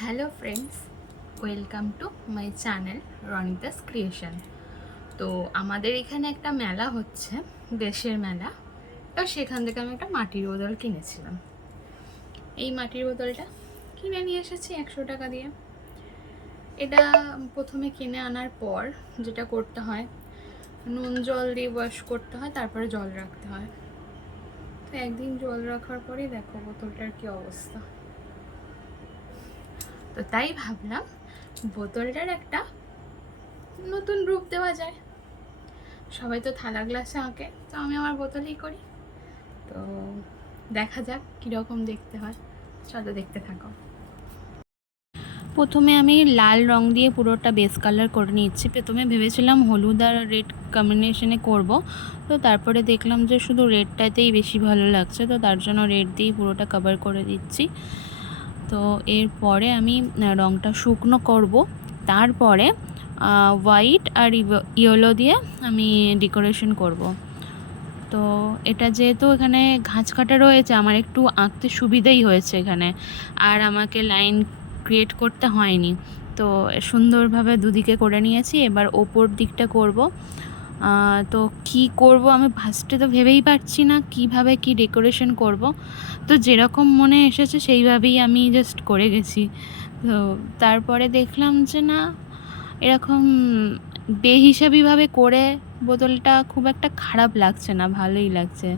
Hello friends, welcome to my channel Ronita's creation. তো আমাদের এখানে একটা মেলা হচ্ছে, দেশের মেলা। তো সেখান থেকে আমি একটা মাটির বোতল কিনেছিলাম। এই মাটির বোতলটা কিনে নিয়ে এসেছি 100 টাকা দিয়ে। এটা প্রথমে কিনে আনার পর যেটা করতে হয়, নুন জল দিয়ে ওয়াশ করতে হয়, তারপরে জল রাখতে হয়। তো একদিন জল রাখার পরেই দেখো বোতলটার কি অবস্থা। তো তাই ভাবলাম বোতলটার একটা নতুন রূপ দেওয়া যায়। সবাই তো থালা গ্লাসে আঁকে, তো আমি আমার বোতলেই করি। তো দেখা যাক কীরকম দেখতে হয়, চলো দেখতে থাকো। প্রথমে আমি লাল রং দিয়ে পুরোটা বেস কালার করে নিচ্ছি। প্রথমে ভেবেছিলাম হলুদ আর রেড কম্বিনেশনে করব, তো তারপরে দেখলাম যে শুধু রেডটাতেই বেশি ভালো লাগছে, তো তার জন্য রেড দিয়েই পুরোটা কভার করে দিচ্ছি। তো এরপরে আমি রংটা শুকনো করব, তারপরে হোয়াইট আর ইয়েলো দিয়ে আমি ডেকোরেশন করব। তো এটা যেহেতু এখানে ঘাস কাটা রয়েছে, আমার একটু আঁকতে সুবিধাই হয়েছে এখানে, আর আমাকে লাইন ক্রিয়েট করতে হয়নি। তো সুন্দরভাবে দুদিকে করে নিয়েছি। এবার ওপর দিকটা করব। তো কি করব আমি ফার্স্টে তো ভেবেই পাচ্ছি না কিভাবে কি ডেকোরেশন করব। তো যেরকম মনে এসেছে সেইভাবেই আমি জাস্ট করে গেছি। তো তারপরে দেখলাম যে না, এরকম বেহিসাবিভাবে করে বোতলটা খুব একটা খারাপ লাগছে না, ভালোই লাগছে।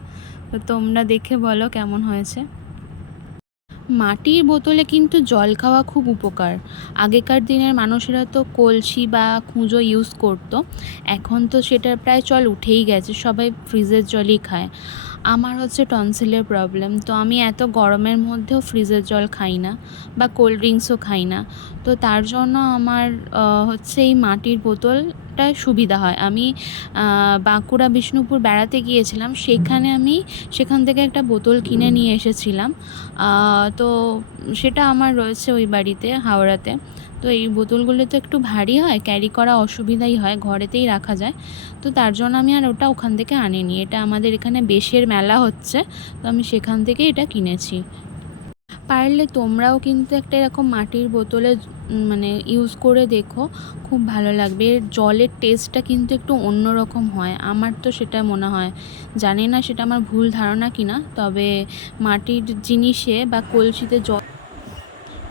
তো তোমরা দেখে বলো কেমন হয়েছে। মাটির বোতলে কিন্তু জল খাওয়া খুব উপকার। আগেকার দিনের মানুষেরা তো কলসি বা কুঁজো ইউজ করতো, এখন তো সেটা প্রায় চল উঠেই গেছে, সবাই ফ্রিজের জলই খায়। আমার হচ্ছে টনসিলের প্রবলেম, তো আমি এত গরমের মধ্যেও ফ্রিজের জল খাই না বা কোল্ড ড্রিঙ্কসও খাই না। তো তার জন্য আমার হচ্ছে এই মাটির বোতলটায় সুবিধা হয়। আমি বাঁকুড়া বিষ্ণুপুর বেড়াতে গিয়েছিলাম, সেখান থেকে একটা বোতল কিনে নিয়ে এসেছিলাম। তো সেটা আমার রয়েছে ওই বাড়িতে, হাওড়াতে। তো এই বোতলগুলো তো একটু ভারী হয়, ক্যারি করা অসুবিধাই হয়, ঘরেতেই রাখা যায়। তো তার জন্য আমি আর ওটা ওখান থেকে আনিনি। এটা আমাদের এখানে বেশের মেলা হচ্ছে, তো আমি সেখান থেকে এটা কিনেছি। পারলে তোমরাও কিন্তু একটা এরকম মাটির বোতলে মানে ইউজ করে দেখো, খুব ভালো লাগবে। এর জলের টেস্টটা কিন্তু একটু অন্যরকম হয়, আমার তো সেটা মনে হয়। জানি না সেটা আমার ভুল ধারণা কিনা, তবে মাটির জিনিসে বা কলসিতে জল।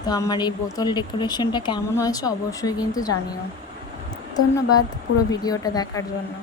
তো আমার এই বোতল ডেকোরেশনটা কেমন হয়েছে অবশ্যই কিন্তু জানিও। ধন্যবাদ পুরো ভিডিওটা দেখার জন্য।